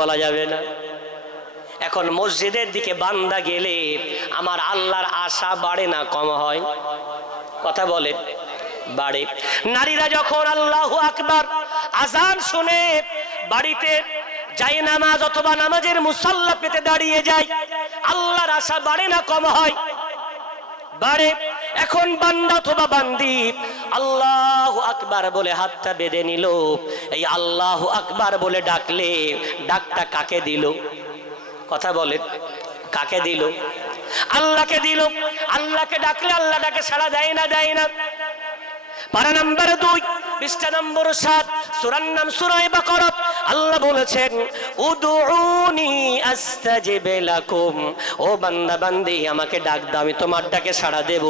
বলা যাবে না। এখন মসজিদের দিকে বান্দা গেলে আমার আল্লাহর আশা বাড়ে না কম হয়? কথা বলে বাড়ে। নারীরা যখন আল্লাহু আকবার আজান শুনে বাড়িতে যাই নামাজ অথবা নামাজের মুসাল্লা পেতে দাঁড়িয়ে যায়, আল্লাহর আশা বাড়ে না কম হয়? বাড়ে। এখন বান্দা অথবা বান্দি আল্লাহু আকবার বলে হাতটা বেঁধে নিল, এই আল্লাহু আকবার বলে ডাকলে ডাকটা কাকে দিল? কথা বলেন, কাকে দিল? আল্লাহকে দিল। আল্লাহকে ডাকলে আল্লাহ ডাকে সাড়া দেয় না? দেয় না। পারা নাম্বার 2 পৃষ্ঠা নম্বর 7 সূরার নাম সূরা বাকারা। আল্লাহ বলেছেন উদউনি আস্তাজিব লাকুম, ও বান্দা বান্দি আমাকে ডাক দাও, আমি তোমার ডাকে সাড়া দেব।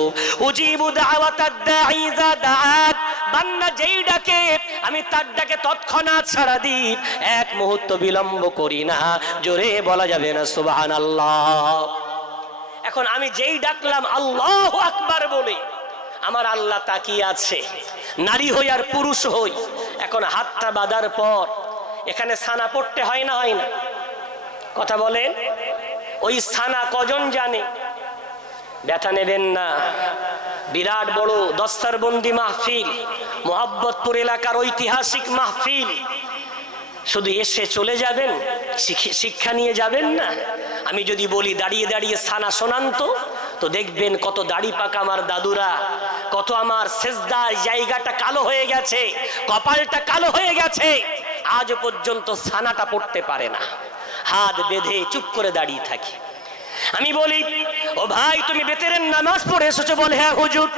উজিবু দাওয়াতাদ দাঈ ইযা দাআত, বান্দা যেই ডাকে আমি তার ডাকে তৎক্ষণাৎ সাড়া দিই, এক মুহূর্ত বিলম্ব করি না। জোরে বলা যাবে না সুবহানাল্লাহ? এখন আমি যেই ডাকলাম আল্লাহু আকবার বলে, আমার আল্লাহ তাকিয়ে আছে। নারী হই আর পুরুষ হই, এখন হাতটা বাঁধার পর এখানে ছানা পড়তে হয় না? হয় না? কথা বলেন। ওই ছানা কজন জানে? ব্যথা নেবেন না। বিরাট বড় দস্তারবন্দি মাহফিল, মোহাব্বতপুর এলাকার ঐতিহাসিক মাহফিল। শুধু এসে চলে যাবেন, শিক্ষা নিয়ে যাবেন না। আমি যদি বলি দাঁড়িয়ে দাঁড়িয়ে ছানা শোনান তো দেখবেন কত দাড়ি পাকা আমার দাদুরা, কত আমার সেজদার জায়গাটা কালো হয়ে গেছে, কপালটা কালো হয়ে গেছে, আজ পর্যন্ত ছানাটা পড়তে পারে না, হাত বেঁধে চুপ করে দাঁড়িয়ে থাকে। আমি বলি ও ভাই তুমি বেতেরের নামাজ পড়ে এসেছো? বলে হ্যাঁ হুজুর।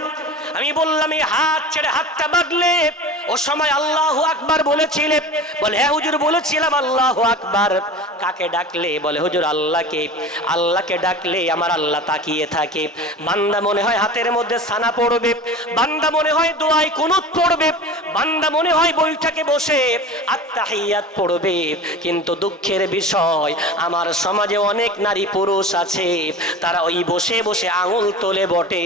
আমি বললাম এই হাত ছেড়ে হাতটা বাঁধলে ও সময় আল্লাহু আকবার বলেছিলে? বলে হ্যাঁ হুজুর বলেছিলাম। আল্লাহু আকবার কাকে ডাকলে? বলে হুজুর আল্লাহকে। আল্লাহকে ডাকলে আমার আল্লাহ তাকিয়ে থাকে। বান্দা মনে হয় হাতের মধ্যে ছানা পড়বে, বান্দা মনে হয় দোয়ায় কুনুত পড়বে, বান্দা মনে হয় বৈঠকে বসে আত্তাহিয়াত পড়বে। কিন্তু দুঃখের বিষয় আমার সমাজে অনেক নারী পুরুষ আছে, তারা ওই বসে বসে আঙুল তোলে বটে,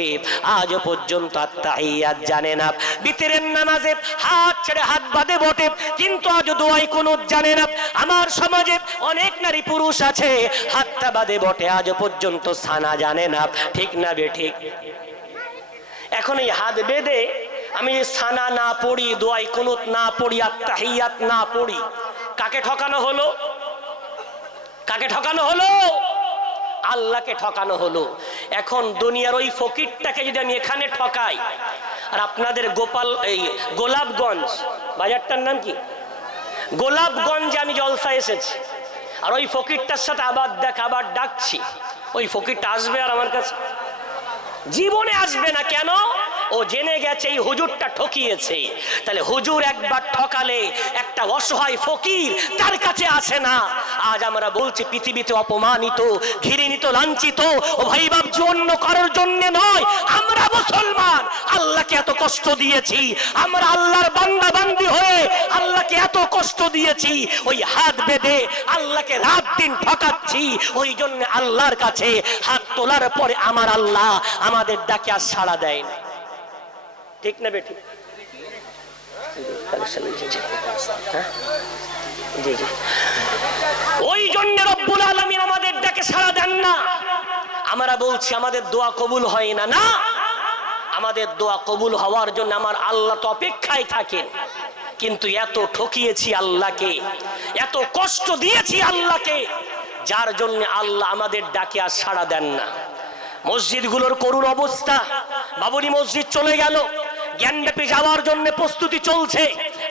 আজও পর্যন্ত আত্তাহিয়াত জানে না। বিতরের নামাজে হাত ছেড়ে হাত বাঁধে বটে, কিন্তু আজও দোয়ায় কুনুত জানে না। আমার সমাজে অনেক নারী পুরুষ আছে, হাতটা বাঁধে বটে, আজও পর্যন্ত ছানা জানে না। ঠিক না বেঠিক? এখন এই হাত বেঁধে আমি ছানা না পড়ি, দোয়ায় কুনুত না পড়ি, আত্তাহিয়াত না পড়ি, কাকে ঠকানো হলো? কাকে ঠকানো হলো? আল্লাহকে ঠকানো হলো। এখন দুনিয়ার ওই ফকিরটাকে যদি আমি এখানে ঠকাই, আর আপনাদের গোলাপগঞ্জ বাজারটার নাম কি, গোলাপগঞ্জে আমি জলসা এসেছি, আর ওই ফকিরটার সাথে আবার ডাকছি, ওই ফকিরটা আসবে আর আমার কাছে? জীবনে আসবে না। কেন? ও জেনে গেছে এই হুজুরটা ঠকিয়েছে। তাহলে হুজুর একবার ঠকালে একটা অসহায় ফকির তার কাছে আসে না। আজ আমরা বলছি পৃথিবীতে অপমানিত, ঘৃণিত, লাঞ্ছিত, ও ভাই বাবজি অন্য কারোর জন্য নয়, আমরা মুসলমান আল্লাহকে এত কষ্ট দিয়েছি, আমরা আল্লাহর বান্দা বান্দি হয়ে আল্লাহকে এত কষ্ট দিয়েছি, ওই হাত বেঁধে আল্লাহকে রাত দিন ঠকাচ্ছি। ওই জন্য আল্লাহর কাছে হাত তোলার পরে আমার আল্লাহ আমাদের ডাকে আর সাড়া দেয় না। ঠিক না বেঠিক? ওই জন্য রব্বুল আলামিন আমাদের ডাকে সাড়া দেন না। আমরা বলছি আমাদের দোয়া কবুল হয় না। না, আমাদের দোয়া কবুল হওয়ার জন্য আমার আল্লাহ তো অপেক্ষায় থাকেন, কিন্তু এত ঠকিয়েছি আল্লাহকে, এত কষ্ট দিয়েছি আল্লাহকে, যার জন্য আল্লাহ আমাদের ডাকে আর সাড়া দেন না। মসজিদগুলোর করুণ অবস্থা। বাবরি মসজিদ চলে গেল, জ্ঞানব্যাপী যাওয়ার জন্য প্রস্তুতি চলছে।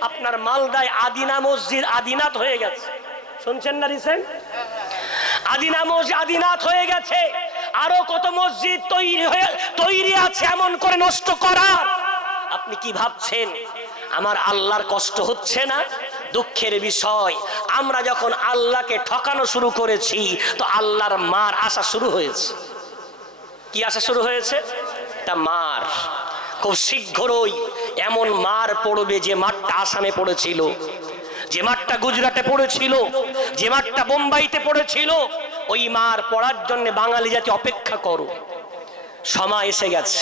আপনার মালদায় আদিনা মসজিদ আদিনাথ হয়ে গেছে, শুনছেন না? রিসেন্ট আদিনা মসজিদ আদিনাথ হয়ে গেছে। আরো কত মসজিদ তৈরি আছে এমন করে নষ্ট করার। আপনি কি ভাবছেন আমার আল্লাহর কষ্ট হচ্ছে না? দুঃখের বিষয়, আমরা যখন আল্লাহকে ঠকানো শুরু করেছি তো আল্লাহর মার আসা শুরু হয়েছে। কি আসা শুরু হয়েছে? তা মার খুব শীঘ্রই এমন মার পড়বে যে মারটা আসামে পড়েছিল, যে মারটা গুজরাটে পড়েছিল, যে মারটা বোম্বাইতে পড়েছিল, ওই মার পড়ার জন্য বাঙালি জাতি অপেক্ষা করো। সময় এসে গেছে।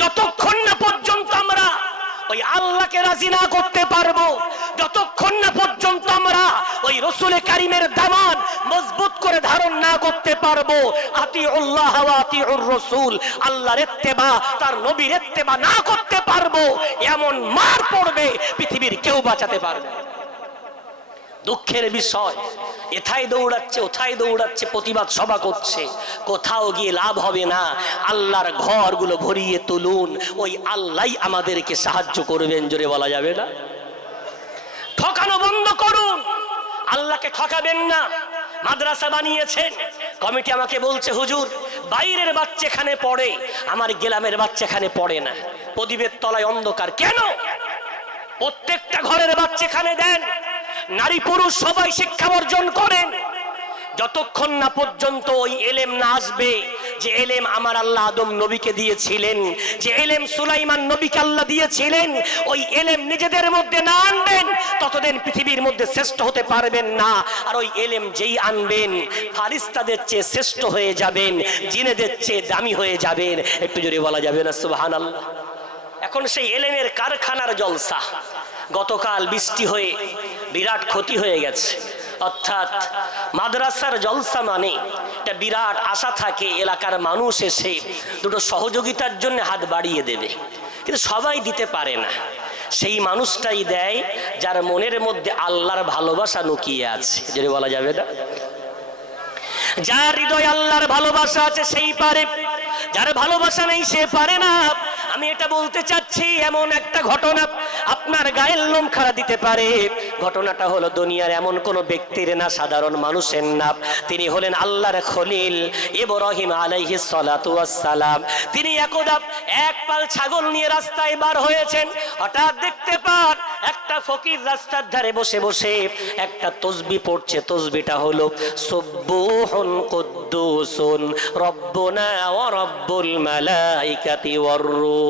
যতক্ষণ না পর্যন্ত আমরা ওই আল্লাহকে রাজি না করতে পারবো, যতক্ষণ যতক্ষণ না পর্যন্ত আমরা ওই রাসূল কারীমের দামান মজবুত করে ধারণ না করতে পারবো, আতিউল্লাহ ওয়া আতিউর রাসূল, আল্লাহর ইত্তেবা তার নবীর ইত্তেবা না করতে পারবো, এমন মার পড়বে পৃথিবীর কেউ বাঁচাতে পারবে না। দুঃখের বিষয়, এথায় দৌড়াচ্ছে ওথায় দৌড়াচ্ছে, প্রতিবাদ সভা করছে, কোথাও গিয়ে লাভ হবে না। আল্লাহর ঘরগুলো ভরিয়ে তুলুন, ওই আল্লাহই আমাদেরকে সাহায্য করবেন, জোরে বলা যাবে না। ঠকানো বন্ধ করুন, আল্লাহকে ঠকাবেন না। মাদ্রাসা বানিয়েছেন, কমিটি আমাকে বলছে হুজুর বাইরের বাচ্চা এখানে পড়ে, আমার গ্রামের বাচ্চা এখানে পড়ে না, প্রদীপের তলায় অন্ধকার। কেন? প্রত্যেকটা ঘরের বাচ্চা এখানে দেন, নারী পুরুষ সবাই শিক্ষা অর্জন করেন। যতক্ষণ না পর্যন্ত ওই এলেম না আসবে যে এলেম আমার আল্লাহ আদম নবীকে দিয়েছিলেন, যে এলেম সুলাইমান নবীকে আল্লাহ দিয়েছিলেন, ওই এলেম নিজেদের মধ্যে না আনবেন ততদিন পৃথিবীর মধ্যে শ্রেষ্ঠ হতে পারবেন না। আর ওই এলেম যেই আনবেন, ফারিস্তাদের চেয়ে শ্রেষ্ঠ হয়ে যাবেন, জিনেদের চেয়ে দামি হয়ে যাবেন। একটু জোরে বলা যাবে না সুবহানাল্লাহ। এখন সেই এলেমের কারখানার জলসা। গতকাল বৃষ্টি হয়ে বিরাট ক্ষতি হয়ে গেছে, অর্থাৎ মাদ্রাসার জলসা মানে একটা বিরাট আশা থাকে এলাকার মানুষ এসে দুটো সহযোগিতার জন্য হাত বাড়িয়ে দেবে, কিন্তু সবাই দিতে পারে না। সেই মানুষটাই দেয় যার মনের মধ্যে আল্লাহর ভালোবাসা লুকিয়ে আছে, যদি বলা যাবে না। যার হৃদয়ে আল্লাহর ভালোবাসা আছে সেই পারে, যার ভালোবাসা নেই সে পারে না। আমি এটা বলতে চাচ্ছি, এমন একটা ঘটনা আপনার গায়ের লোম খাড়া দিতে পারে। ঘটনাটা হলো দুনিয়ার এমন কোন ব্যক্তির না, সাধারণ মানুষের না। তিনি হলেন আল্লাহর খলিল ইব্রাহিম আলাইহিস সালাতু ওয়াস সালাম। তিনি একদা এক পাল ছাগল নিয়ে রাস্তায় বার হয়েছেন। হঠাৎ দেখতে পান একটা ফকির রাস্তার ধারে বসে বসে একটা তাসবিহ পড়ছে। তাসবিহটা হলো সুবহুন কুদ্দুসুন রব্বুনা ওয়া রব্বুল মালাইকাতি ওয়ার রূহ।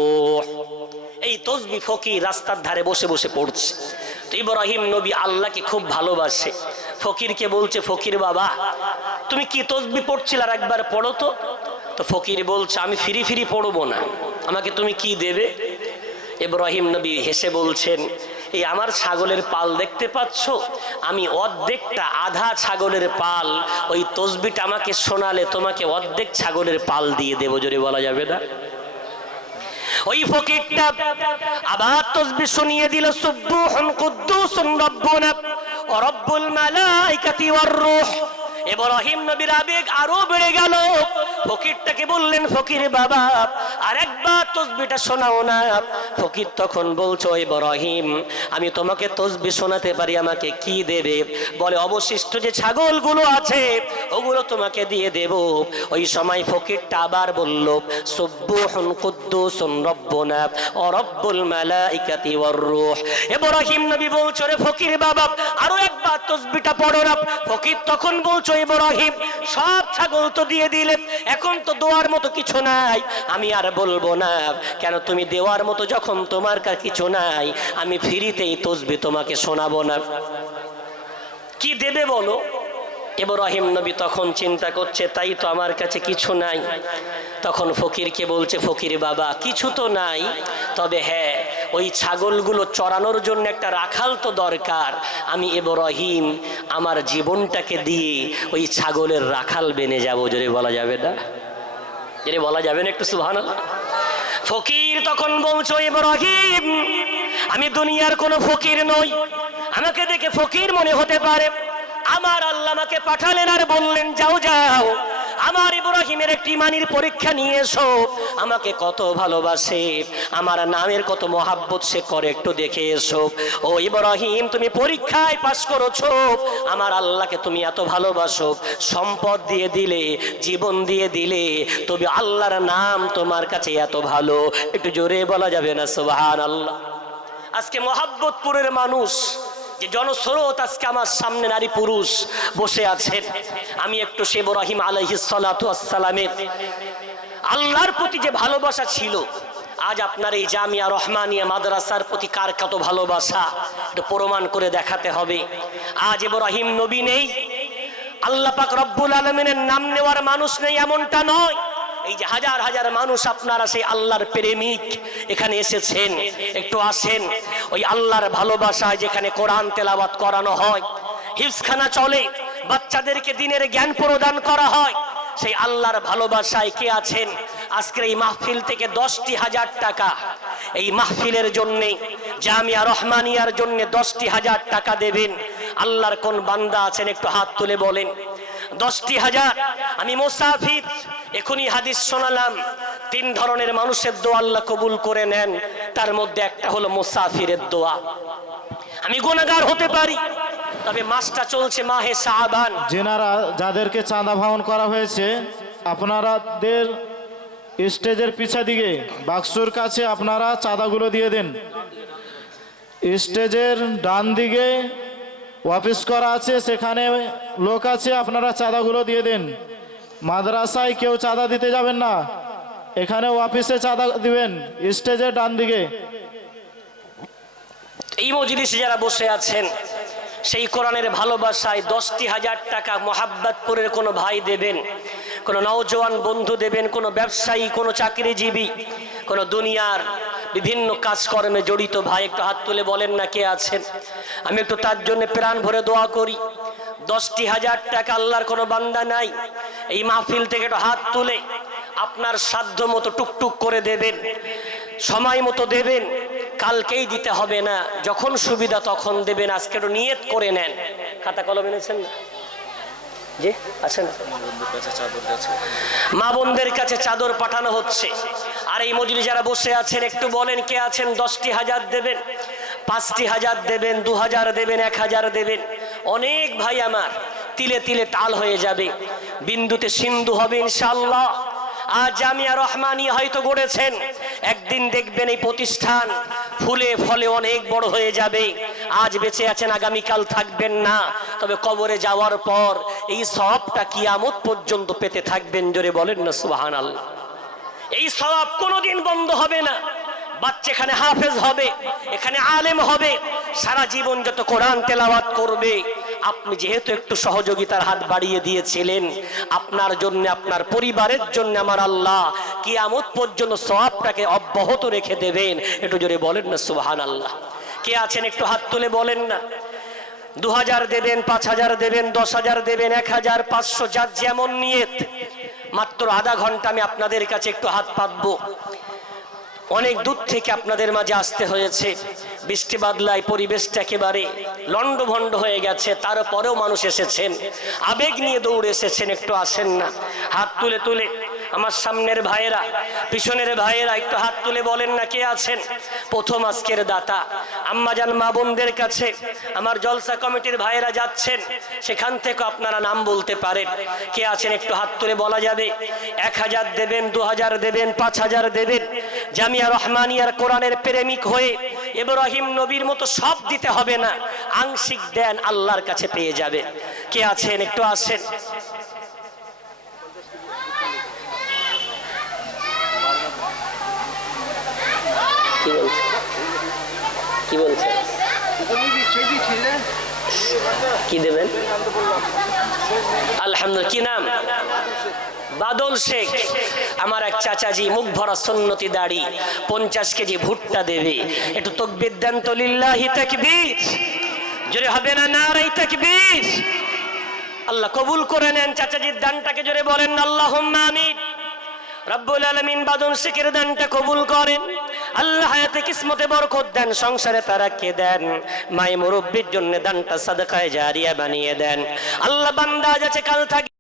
এই তাসবিহ ফকির রাস্তার ধারে বসে বসে পড়ছে। তো ইব্রাহিম নবী আল্লাহকে খুব ভালোবাসে, ফকিরকে বলছে, ফকির বাবা তুমি কি তাসবিহ পড়ছিলে, আর একবার পড়ো তো। তো ফকির বলছে, আমি ফিরি ফিরি পড়বো না, আমাকে তুমি কি দেবে? ইব্রাহিম নবী হেসে বলছেন, এই আমার ছাগলের পাল দেখতে পাচ্ছ, আমি অর্ধেকটা আধা ছাগলের পাল ওই তাসবিহটা আমাকে শোনালে তোমাকে অর্ধেক ছাগলের পাল দিয়ে দেবো, জোরে বলা যাবে না। ওই ফকিরটা আবার তাসবিহ শুনিয়ে দিল, সুবহুন কুদ্দুসুন রব্বুনা ওয়া রব্বুল মালাইকাতি ওয়ার রূহ। ইব্রাহিম নবীর আবেগ আরো বেড়ে গেল। ফকিরটাকে বললেন, ফকির বাবা আর একবার তাসবিহটা শোনাও না। ফকির তখন বলছো, ইব্রাহিম আমি তোমাকে তাসবিহ শোনাতে পারি, আমাকে কি দেবে? বলে, অবশিষ্ট যে ছাগলগুলো আছে ওগুলো তোমাকে দিয়ে দেব। ওই সময় ফকিরটা আবার বলল, সুবহুন কুদ্দুসুন রব্বুনা ওয়া রব্বুল মালাইকাতি ওয়ার রূহ। ইব্রাহিম নবী বলছো, রে ফকির বাবা আরো একবার তাসবিহটা পড়ো না। ফকির তখন বলছো, ইব্রাহিম সব ছাগল তো দিয়ে দিলে, এখন তো দেওয়ার মতো কিছু নাই, আমি আর বলবো না। কেন? তুমি দেওয়ার মতো যখন তোমার কাছে কিছু নাই, আমি ফ্রিতেই তাসবিহ তোমাকে শোনাবো না। কি দেবে বলো? ইব্রাহিম নবী তখন চিন্তা করছে, তাই তো আমার কাছে কিছু নাই। তখন ফকিরকে বলছে, ফকির বাবা কিছু তো নাই, তবে হ্যাঁ ওই ছাগলগুলো চড়ানোর জন্য একটা রাখাল তো দরকার। আমি ইব্রাহিম আমার জীবনটাকে দিয়ে ওই ছাগলের রাখাল বেনে যাবো, জোরে বলা যাবে না? জোরে বলা যাবে না একটু সুবহানাল্লাহ? ফকির তখন বলছো, ইব্রাহিম আমি দুনিয়ার কোনো ফকির নই, আমাকে দেখে ফকির মনে হতে পারে। আমার আল্লাহ আমাকে পাঠালেন আর বললেন, যাও যাও আমার ইব্রাহিমের একটি ইমানের পরীক্ষা নিয়ে এসো। আমাকে কত ভালোবাসে, আমার নামের কত মহাব্বত সে করে, একটু দেখে এসো। ও ইব্রাহিম তুমি পরীক্ষায় পাস করেছো, আমার আল্লাহকে তুমি এত ভালোবাসো, সম্পদ দিয়ে দিলে, জীবন দিয়ে দিলে, তবে আল্লাহর নাম তোমার কাছে এত ভালো, একটু জোরে বলা যাবে না সুবহানাল্লাহ? আজকে মহাব্বতপুরের মানুষ যে জনস্রোত, আজকে আমার সামনে নারী পুরুষ বসে আছেন, আমি একটু ইব্রাহিম আলাইহিস সালাতু ওয়াস সালামের আল্লাহর প্রতি যে ভালোবাসা ছিল, আজ আপনার এই জামিয়া রহমানিয়া মাদ্রাসার প্রতি কার কত ভালোবাসা এটা প্রমাণ করে দেখাতে হবে। আজ ইব্রাহিম নবী নেই, আল্লাহ পাক রব্বুল আলামিনের নাম নেওয়ার মানুষ নেই এমনটা নয়, এই যে হাজার হাজার মানুষ আপনারা সেই আল্লাহর প্রেমিক এখানে এসেছেন, একটু আসেন। ওই আল্লাহর ভালোবাসায় যেখানে কোরআন তেলাওয়াত করানো হয়, হিফজখানা চলে, বাচ্চাদেরকে দ্বীনের জ্ঞান প্রদান করা হয়, সেই আল্লাহর ভালোবাসায় কে আছেন? আজকের এই মাহফিল থেকে 10,000 টাকা এই মাহফিলের জন্যে, জামিয়া রহমানিয়ার জন্য 10,000 টাকা দেবেন। আল্লাহর কোন বান্দা আছেন একটু হাত তুলে বলেন। 10,000। আমি মুসাফির, এখনই হাদিস শোনালাম, 3 ধরনের মানুষের দোয়া আল্লাহ কবুল করে নেন, তার মধ্যে একটা হলো মুসাফিরের দোয়া। আমি গুনাহগার হতে পারি, তবে মাসটা চলছে মাহে শাবান। যেনারা যাদেরকে চাঁদা ভাঙন করা হয়েছে, আপনারাদের স্টেজের পিছা দিকে বাক্সুর কাছে আপনারা চাঁদাগুলো দিয়ে দেন। স্টেজের ডান দিকে অফিস করা আছে, সেখানে লোক আছে, আপনারা চাঁদাগুলো দিয়ে দেন। মাদ্রাসায় কেউ চাঁদা দিতে যাবেন না, এখানে অফিসে চাঁদা দিবেন, স্টেজের ডান দিকে। এই মজলিসে যারা বসে আছেন, সেই কোরআনের ভালোবাসায় 10,000 টাকা মোহাব্বতপুরের কোনো ভাই দেবেন, কোনো নওজোয়ান বন্ধু দেবেন, কোনো ব্যবসায়ী, কোনো চাকরিজীবী, কোনো দুনিয়ার বিভিন্ন কাজকর্মে জড়িত ভাই একটু হাত তুলে বলেন না কে আছেন। আমি একটু তার জন্য প্রাণ ভরে দোয়া করি। 10,000 টাকা আল্লাহর কোনো বান্দা নাই, এই মাহফিল থেকে একটু হাত তুলে আপনার সাধ্য মতো টুকটুক করে দেবেন, সময় মতো দেবেন, কালকেই দিতে হবে না, যখন সুবিধা তখন দেবেন। আজকে একটু নিয়ত করে নেন। খাতা কলম এনেছেন না? জি আছেন। মা বোনদের কাছে চাদর পাঠানো হচ্ছে। আর এই মজলিসে যারা বসে আছেন একটু বলেন কে আছেন 10,000 দেবেন, 5,000 দেবেন, 2,000 দেবেন, 1,000 দেবেন। অনেক ভাই আমার তিলে তিলে তাল হয়ে যাবে, বিন্দুতে সিন্ধু হবে ইনশাআল্লাহ। আজ জামিয়া রহমানিয়া হয়তো গড়েছেন, একদিন দেখবেন এই প্রতিষ্ঠান ফুলে ফলে অনেক বড় হয়ে যাবে। আজ বেঁচে আছেন, আগামীকাল থাকবেন না, তবে কবরে যাওয়ার পর এই সওয়াবটা কিয়ামত পর্যন্ত পেতে থাকবেন। জোরে বলেন না সুবহানাল্লাহ। এই সওয়াব কোনোদিন বন্ধ হবে না। বাচ্চা এখানে হাফেজ হবে, এখানে আলেম হবে, সারা জীবন যত কোরআন তেলাওয়াত করবে। আপনি যেহেতু একটু সহযোগিতার হাত বাড়িয়ে দিয়েছিলেন, আপনার জন্য, আপনার পরিবারের জন্য আমার আল্লাহ কিয়ামত পর্যন্ত সওয়াবটাকে অব্যাহত রেখে দেবেন। একটু জোরে বলেন না সুবহানাল্লাহ। কে আছেন একটু হাত তুলে বলেন না। 2,000 দেবেন, 5,000 দেবেন, 10,000 দেবেন, 1,000, 500, যার যেমন নিয়ত। মাত্র আধা ঘন্টা আমি আপনাদের কাছে একটু হাত পাতবো। অনেক দূর থেকে আপনাদের মাঝে আসতে হয়েছে, বৃষ্টি বাদলায় পরিবেশটা একেবারে লন্ডভন্ড হয়ে গেছে, তারপরেও মানুষ এসেছেন, আবেগ নিয়ে দৌড়ে এসেছেন। একটু আসেন না, হাত তুলে তুলে। আমার সামনের ভাইয়েরা, পিছনের ভাইয়েরা একটু হাত তুলে বলেন না কে আছেন। প্রথম আজকের দাতা আম্মাজান মা বোনদের কাছে আমার জলসা কমিটির ভাইয়েরা যাচ্ছেন, সেখান থেকে আপনারা নাম বলতে পারেন। কে আছেন একটু হাত তুলে বলা যাবে। 1,000 দেবেন, 2,000 দেবেন, 5,000 দেবেন। জামিয়া রহমানিয়ার কোরআনের প্রেমিক হয়ে ইব্রাহিম নবীর মতো সব দিতে হবে না, আংশিক দেন, আল্লাহর কাছে পেয়ে যাবে। কে আছেন একটু আসেন। কি বলছে কি দেবেন? আলহামদুলিল্লাহ। কি নাম? বাদল শেখ। আমার এক চাচাজি, মুখ ভরা সুন্নতি দাড়ি, 50 কেজি ভুট্টা দেবে। একটু তাকবীর দেন তো, লিল্লাহি তাকবীর। জোরে হবে না নারে তাকবীর? আল্লাহ কবুল করে নেন চাচাজির দানটাকে, জোরে বলেন আল্লাহুম্মা আমিন। রব্বুল আলামিন বাদল শেখের দানটা কবুল করেন। আল্লাহ হায়াতে কিসমতে বরকত দেন, সংসারে তারাক্কি দেন, মাই মুরব্বির জন্য দানটা সাদকায়ে জারিয়া বানিয়ে দেন। আল্লাহ বান্দা যাচ্ছে কাল থাকে